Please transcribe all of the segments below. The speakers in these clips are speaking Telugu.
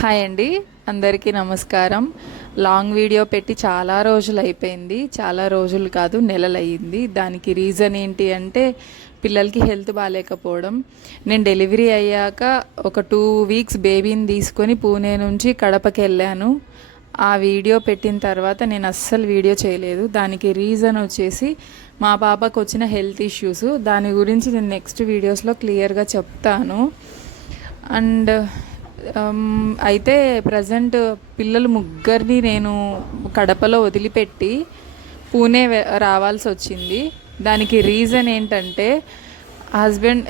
హాయ్ అండి, అందరికీ నమస్కారం. లాంగ్ వీడియో పెట్టి చాలా రోజులు అయిపోయింది. చాలా రోజులు కాదు, నెలలు అయ్యింది. దానికి రీజన్ ఏంటి అంటే పిల్లలకి హెల్త్ బాగాలేకపోవడం. నేను డెలివరీ అయ్యాక ఒక 2 వీక్స్ బేబీని తీసుకొని పూణే నుంచి కడపకి వెళ్ళాను. ఆ వీడియో పెట్టిన తర్వాత నేను అస్సలు వీడియో చేయలేదు. దానికి రీజన్ వచ్చేసి మా పాపకు వచ్చిన హెల్త్ ఇష్యూస్. దాని గురించి నేను నెక్స్ట్ వీడియోస్లో క్లియర్గా చెప్తాను. అండ్ అయితే ప్రజెంట్ పిల్లలు ముగ్గురిని నేను కడపలో వదిలిపెట్టి పూణే రావాల్సి వచ్చింది. దానికి రీజన్ ఏంటంటే హస్బెండ్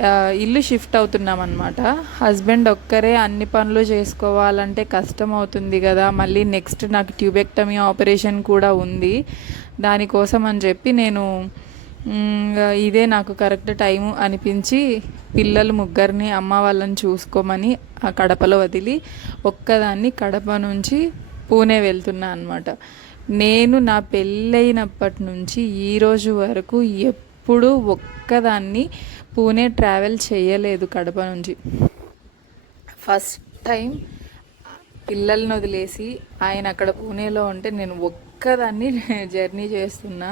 ఇల్లు షిఫ్ట్ అవుతున్నాం అన్నమాట. హస్బెండ్ ఒక్కరే అన్ని పనులు చేసుకోవాలంటే కష్టం అవుతుంది కదా. మళ్ళీ నెక్స్ట్ నాకు ట్యూబెక్టమీ ఆపరేషన్ కూడా ఉంది. దానికోసం అని చెప్పి నేను ఇదే నాకు కరెక్ట్ టైము అనిపించి పిల్లలు ముగ్గురిని అమ్మ వాళ్ళని చూసుకోమని ఆ కడపలో వదిలి ఒక్కదాన్ని కడప నుంచి పూణే వెళ్తున్నా అనమాట. నేను నా పెళ్ళైనప్పటి నుంచి ఈరోజు వరకు ఎప్పుడూ ఒక్కదాన్ని పూణే ట్రావెల్ చేయలేదు. కడప నుంచి ఫస్ట్ టైం పిల్లల్ని వదిలేసి ఆయన అక్కడ పూణేలో ఉంటే నేను ఒక్కదాన్ని జర్నీ చేస్తున్నా.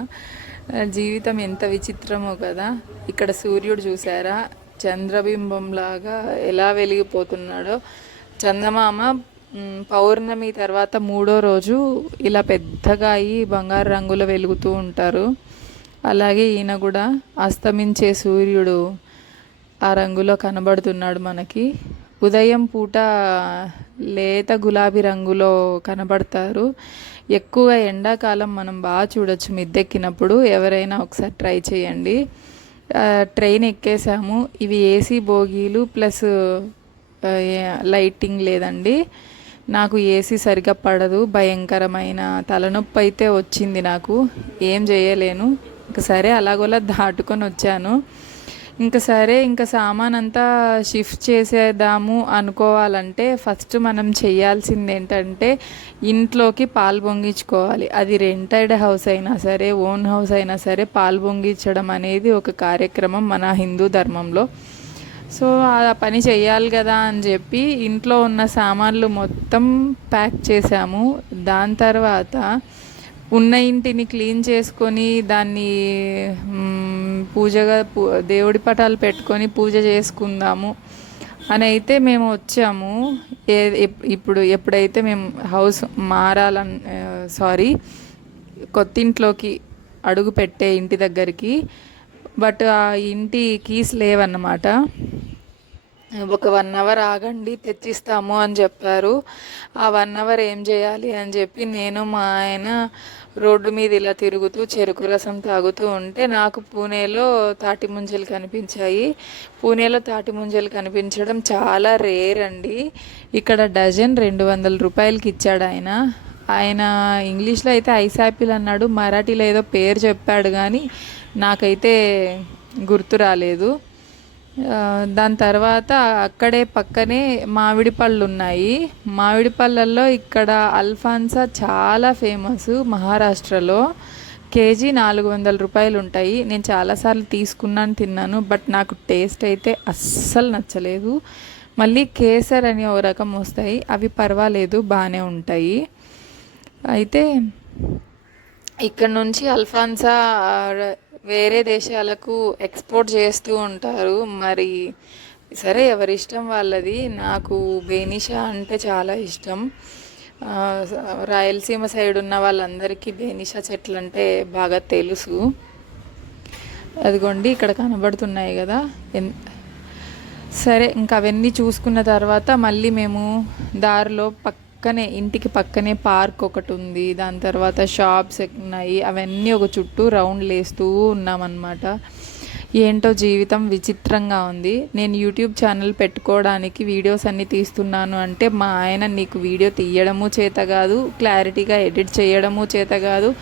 జీవితం ఎంత విచిత్రమో కదా. ఇక్కడ సూర్యుడు చూసారా, చంద్రబింబంలాగా ఎలా వెలిగిపోతున్నాడో. చందమామ పౌర్ణమి తర్వాత 3వ రోజు ఇలా పెద్దగా అయ్యి బంగారు రంగులో వెలుగుతూ ఉంటారు. అలాగే ఈయన కూడా అస్తమించే సూర్యుడు ఆ రంగులో కనబడుతున్నాడు మనకి. ఉదయం పూట లేత గులాబీ రంగులో కనబడతారు. ఎక్కువ ఎండాకాలం మనం బాగా చూడొచ్చు మిద్దెక్కినప్పుడు. ఎవరైనా ఒకసారి ట్రై చేయండి. ట్రైన్ ఎక్కేసాము. ఇవి ఏసీ బోగీలు ప్లస్ లైటింగ్ లేదండి. నాకు ఏసీ సరిగా పడదు. భయంకరమైన తలనొప్పి అయితే వచ్చింది నాకు. ఏం చేయలేను. ఇంక సరే అలాగోలా దాటుకొని వచ్చాను. ఇంకా సరే ఇంకా సామాన్ అంతా షిఫ్ట్ చేసేద్దాము అనుకోవాలంటే ఫస్ట్ మనం చేయాల్సింది ఏంటంటే ఇంట్లోకి పాలు పొంగించుకోవాలి. అది రెంటెడ్ హౌస్ అయినా సరే ఓన్ హౌస్ అయినా సరే పాలు పొంగించడం అనేది ఒక కార్యక్రమం మన హిందూ ధర్మంలో. సో ఆ పని చేయాలి కదా అని చెప్పి ఇంట్లో ఉన్న సామాన్లు మొత్తం ప్యాక్ చేసాము. దాని తర్వాత ఉన్న ఇంటిని క్లీన్ చేసుకొని దాన్ని పూజగా దేవుడి పటాలు పెట్టుకొని పూజ చేసుకుందాము అని అయితే మేము వచ్చాము. ఎప్పుడైతే మేము హౌస్ కొత్త ఇంట్లోకి అడుగు పెట్టే ఇంటి దగ్గరికి, బట్ ఆ ఇంటి కీస్ లేవన్నమాట. ఒక 1 అవర్ ఆగండి తెచ్చిస్తాము అని చెప్పారు. ఆ 1 అవర్ ఏం చేయాలి అని చెప్పి నేను మా ఆయన రోడ్డు మీద ఇలా తిరుగుతూ చెరుకు రసం తాగుతూ ఉంటే నాకు పూణేలో తాటి ముంజలు కనిపించాయి. పూణేలో తాటి ముంజలు కనిపించడం చాలా రేర్ అండి. ఇక్కడ డజన్ 200 రూపాయలకి ఇచ్చాడు ఆయన. ఆయన ఇంగ్లీష్లో అయితే ఐస్ యాపిల్ అన్నాడు, మరాఠీలో ఏదో పేరు చెప్పాడు కానీ నాకైతే గుర్తు రాలేదు. దాని తర్వాత అక్కడే పక్కనే మామిడి పళ్ళు ఉన్నాయి. మామిడి పళ్ళల్లో ఇక్కడ అల్ఫాన్సా చాలా ఫేమస్ మహారాష్ట్రలో. కేజీ 400 రూపాయలు ఉంటాయి. నేను చాలాసార్లు తీసుకున్నాను, తిన్నాను, బట్ నాకు టేస్ట్ అయితే అస్సలు నచ్చలేదు. మళ్ళీ కేసర్ అని ఓ రకం వస్తాయి, అవి పర్వాలేదు, బాగానే ఉంటాయి. అయితే ఇక్కడ నుంచి అల్ఫాన్సా వేరే దేశాలకు ఎక్స్పోర్ట్ చేస్తూ ఉంటారు. మరి సరే, ఎవరి ఇష్టం వాళ్ళది. నాకు బేనిషా అంటే చాలా ఇష్టం. రాయలసీమ సైడ్ ఉన్న వాళ్ళందరికీ బేనిషా చెట్లు అంటే బాగా తెలుసు. అదిగోండి ఇక్కడ కనబడుతున్నాయి కదా. సరే, ఇంకా అవన్నీ చూసుకున్న తర్వాత మళ్ళీ మేము దారిలో ఇంటికి పక్కనే పార్క్ ఒకటి ఉంది. దాని తర్వాత షాప్స్ ఉన్నాయి. అవన్నీ ఒక చుట్టూ రౌండ్లు వేస్తూ ఉన్నామన్నమాట. ఏంటో జీవితం విచిత్రంగా ఉంది. నేను యూట్యూబ్ ఛానల్ పెట్టుకోవడానికి వీడియోస్ అన్నీ తీస్తున్నాను అంటే మా ఆయన నీకు వీడియో తీయడము చేత కాదు, క్లారిటీగా ఎడిట్ చేయడము చేత కాదు,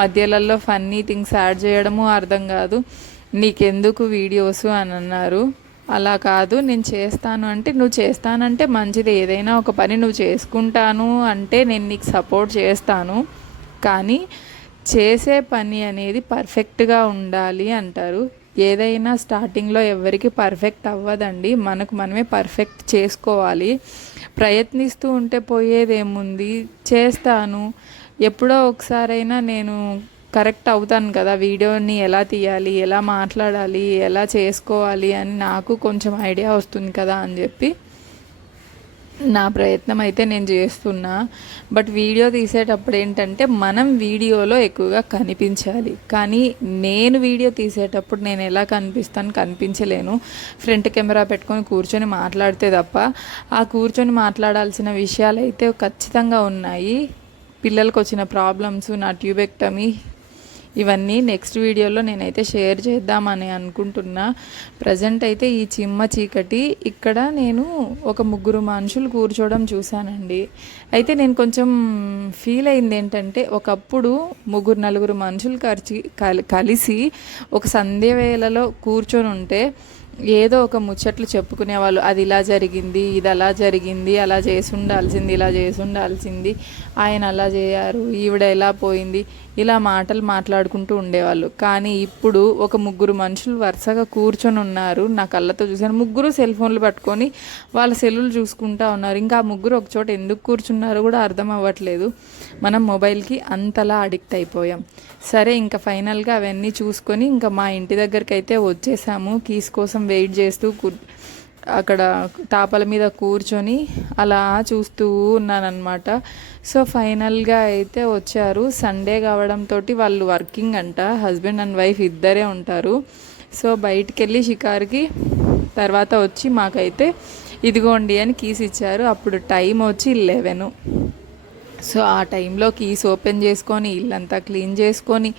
మధ్యలలో ఫన్నీ థింగ్స్ యాడ్ చేయడము అర్థం కాదు, నీకెందుకు వీడియోస్ అని అన్నారు. అలా కాదు, నేను చేస్తాను అంటే నువ్వు చేస్తానంటే మంచిది. ఏదైనా ఒక పని నువ్వు చేసుకుంటాను అంటే నేను నీకు సపోర్ట్ చేస్తాను, కానీ చేసే పని అనేది పర్ఫెక్ట్గా ఉండాలి అంటారు. ఏదైనా స్టార్టింగ్లో ఎవరికి పర్ఫెక్ట్ అవ్వదండి, మనకు మనమే పర్ఫెక్ట్ చేసుకోవాలి. ప్రయత్నిస్తూ ఉంటే పోయేదేముంది, చేస్తాను. ఎప్పుడో ఒకసారైనా నేను కరెక్ట్ అవుతాను కదా, వీడియోని ఎలా తీయాలి, ఎలా మాట్లాడాలి, ఎలా చేసుకోవాలి అని నాకు కొంచెం ఐడియా వస్తుంది కదా అని చెప్పి నా ప్రయత్నం అయితే నేను చేస్తున్నా. బట్ వీడియో తీసేటప్పుడు ఏంటంటే మనం వీడియోలో ఎక్కువగా కనిపించాలి, కానీ నేను వీడియో తీసేటప్పుడు నేను ఎలా కనిపించలేను. ఫ్రంట్ కెమెరా పెట్టుకొని కూర్చొని మాట్లాడితే తప్ప ఆ కూర్చొని మాట్లాడాల్సిన విషయాలు అయితే ఖచ్చితంగా ఉన్నాయి. పిల్లలకు వచ్చిన ప్రాబ్లమ్స్, నా ట్యూబెక్టమీ, ఇవన్నీ నెక్స్ట్ వీడియోలో నేనైతే షేర్ చేద్దామని అనుకుంటున్నా. ప్రజెంట్ అయితే ఈ చిమ్మ చీకటి ఇక్కడ నేను ఒక 3 మనుషులు కూర్చోవడం చూశానండి. అయితే నేను కొంచెం ఫీల్ అయింది ఏంటంటే, ఒకప్పుడు 3-4 మనుషులు కలిసి ఒక సంధ్య వేళలో కూర్చొని ఉంటే ఏదో ఒక ముచ్చట్లు చెప్పుకునేవాళ్ళు. అది ఇలా జరిగింది, ఇది అలా జరిగింది, అలా చేసి ఉండాల్సింది, ఇలా చేసి ఉండాల్సింది, ఆయన అలా చేయారు, ఈవిడ ఎలా పోయింది, ఇలా మాటలు మాట్లాడుకుంటూ ఉండేవాళ్ళు. కానీ ఇప్పుడు ఒక 3 మనుషులు వరుసగా కూర్చొని ఉన్నారు. నా కళ్ళతో చూసాను. 3 సెల్ ఫోన్లు పట్టుకొని వాళ్ళ సెల్లులు చూసుకుంటూ ఉన్నారు. ఇంకా ఆ 3 ఒక చోట ఎందుకు కూర్చున్నారో కూడా అర్థం అవ్వట్లేదు. మనం మొబైల్కి అంతలా అడిక్ట్ అయిపోయాం. సరే, ఇంకా ఫైనల్గా అవన్నీ చూసుకొని ఇంకా మా ఇంటి దగ్గరికి అయితే వచ్చేసాము. కీస్ కోసం వెయిట్ చేస్తూ అక్కడ టాపల మీద కూర్చొని అలా చూస్తూ ఉన్నానన్నమాట. సో ఫైనల్గా అయితే వచ్చారు. సండే కావడంతో వాళ్ళు వర్కింగ్ అంట, హస్బెండ్ అండ్ వైఫ్ ఇద్దరే ఉంటారు. సో బయటికి వెళ్ళి షికార్కి తర్వాత వచ్చి మాకైతే ఇదిగోండి అని కీస్ ఇచ్చారు. అప్పుడు టైం వచ్చి 11. సో ఆ టైంలో కీస్ ఓపెన్ చేసుకొని ఇల్లంతా క్లీన్ చేసుకొని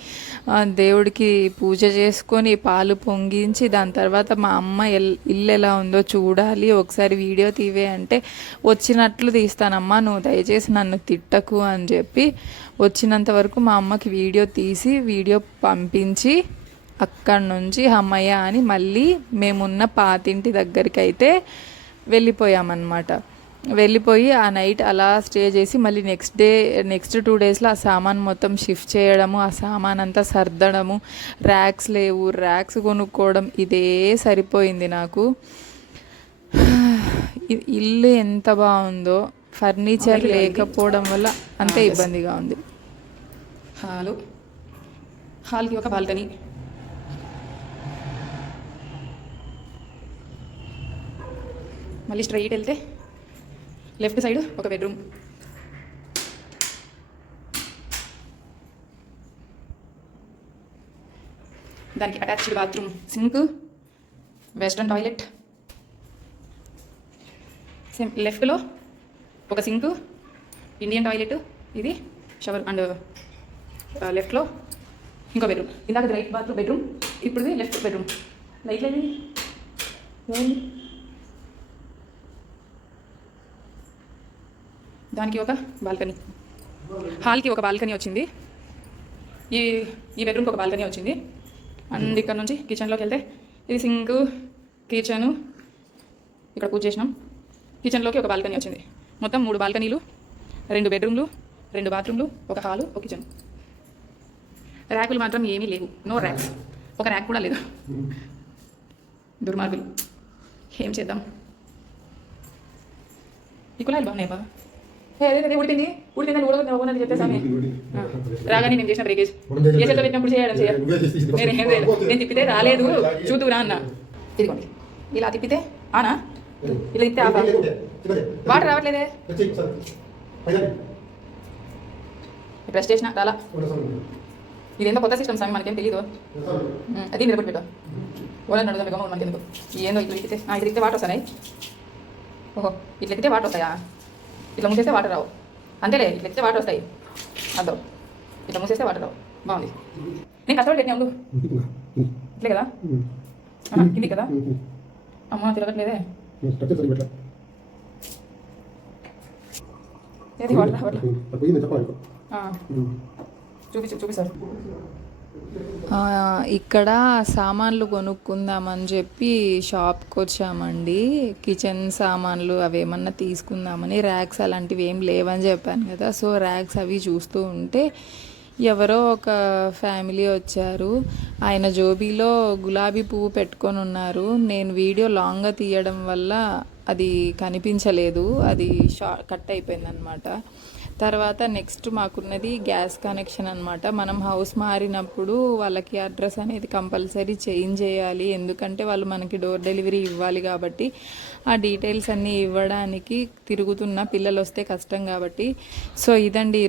దేవుడికి పూజ చేసుకొని పాలు పొంగించి దాని తర్వాత మా అమ్మ ఇల్లు ఎలా ఉందో చూడాలి, ఒకసారి వీడియో తీవే అంటే వచ్చినట్లు తీస్తానమ్మా, నువ్వు దయచేసి నన్ను తిట్టకు అని చెప్పి వచ్చినంత వరకు మా అమ్మకి వీడియో తీసి వీడియో పంపించి అక్కడి నుంచి అమ్మయ్య అని మళ్ళీ మేమున్న పాతింటి దగ్గరికి అయితే వెళ్ళిపోయామన్నమాట. వెళ్ళిపోయి ఆ నైట్ అలా స్టే చేసి మళ్ళీ నెక్స్ట్ 2 డేస్లో ఆ సామాన్ మొత్తం షిఫ్ట్ చేయడము, ఆ సామాన్ అంతా సర్దడము, ర్యాక్స్ లేవు, ర్యాక్స్ కొనుక్కోవడం, ఇదే సరిపోయింది నాకు. ఇల్లు ఎంత బాగుందో, ఫర్నిచర్ లేకపోవడం వల్ల అంతే ఇబ్బందిగా ఉంది. హాల్కి ఒక బాల్కనీ, మళ్ళీ స్ట్రైట్ వెళ్తే లెఫ్ట్ సైడ్ ఒక బెడ్రూమ్, దానికి attached bathroom, sink, western toilet. Same లెఫ్ట్లో ఒక సింక్, ఇండియన్ టాయిలెట్, ఇది షవర్ అండ్ లెఫ్ట్లో ఇంకో బెడ్రూమ్. ఇందాక రైట్ బాత్రూమ్ బెడ్రూమ్, ఇప్పుడు లెఫ్ట్ బెడ్రూమ్. లైట్ లేదు, దానికి ఒక బాల్కనీ, హాల్కి ఒక బాల్కనీ వచ్చింది, ఈ బెడ్రూమ్కి ఒక బాల్కనీ వచ్చింది. అండ్ ఇక్కడ నుంచి కిచెన్లోకి వెళ్తే ఇది సింక్, కిచెను, ఇక్కడ పూజ చేసినాం. కిచెన్లోకి ఒక బాల్కనీ వచ్చింది. మొత్తం 3 బాల్కనీలు, 2 బెడ్రూమ్లు, 2 బాత్రూమ్లు, ఒక హాలు, ఒక కిచెన్. ర్యాకులు మాత్రం ఏమీ లేవు, నో ర్యాక్స్, ఒక ర్యాక్ కూడా లేదు. దుర్మార్గులు, ఏం చేద్దాం. ఈ కులాయిలు బాగున్నాయి బా, ఉడికింది ఊడగొట్టిందని చెప్పేసామి. రాగానే నేను చేసిన బ్రేకేజ్ ఏ చేతిలో పెట్టినప్పుడు చేయడం నేను తిప్పితే రాలేదు, చూద్దురా అన్న. ఇదిగోండి ఇలా తిప్పితే ఆనా, ఇలా తిప్పితే ఆఫా, వాటర్ రావట్లేదే, ప్రెస్ చేసిన రాలా. ఇదేందో కొత్త సిస్టమ్ సామి, మనకేం తెలియదు. అది మీద పెట్టా ఓనర్ నడుదా మీకు మనకి ఎందుకు. ఏందో ఇట్లా తిప్పితే ఇట్లా తిప్పితే వాటర్ వస్తాయి. ఓహో, ఇట్లా తిప్పితే వాటర్ వస్తాయా? ఇట్లా మూసేస్తే వాటర్ రావు, అంతేలే. ఇట్లా ఎత్తితే వాటర్ వస్తాయి, అదో ఇట్లా మూసేస్తే వాటర్ రావు. బాగుంది. నేను కష్టపడి పెట్టినా ఉండు, ఇట్లే కదా కింది కదా. అమ్మ తిరగట్లేదే, ఏది వాటర్ రావట్లేదు. చూపిస్తారు. ఇక్కడ సామాన్లు కొనుక్కుందామని చెప్పి షాప్కి వచ్చామండి. కిచెన్ సామాన్లు అవి ఏమన్నా తీసుకుందామని. ర్యాక్స్ అలాంటివి ఏం లేవని చెప్పాను కదా. సో ర్యాక్స్ అవి చూస్తూ ఉంటే ఎవరో ఒక ఫ్యామిలీ వచ్చారు. ఆయన జోబీలో గులాబీ పువ్వు పెట్టుకొని ఉన్నారు. నేను వీడియో లాంగ్గా తీయడం వల్ల అది కనిపించలేదు, అది కట్ అయిపోయింది అనమాట. తర్వాత నెక్స్ట్ మాకున్నది గ్యాస్ కనెక్షన్ అనమాట. మనం హౌస్ మారినప్పుడు వాళ్ళకి అడ్రస్ అనేది కంపల్సరీ చేంజ్ చేయాలి, ఎందుకంటే వాళ్ళు మనకి డోర్ డెలివరీ ఇవ్వాలి కాబట్టి. ఆ డీటెయిల్స్ అన్నీ ఇవ్వడానికి తిరుగుతున్న, పిల్లలు వస్తే కష్టం కాబట్టి. సో ఇదండి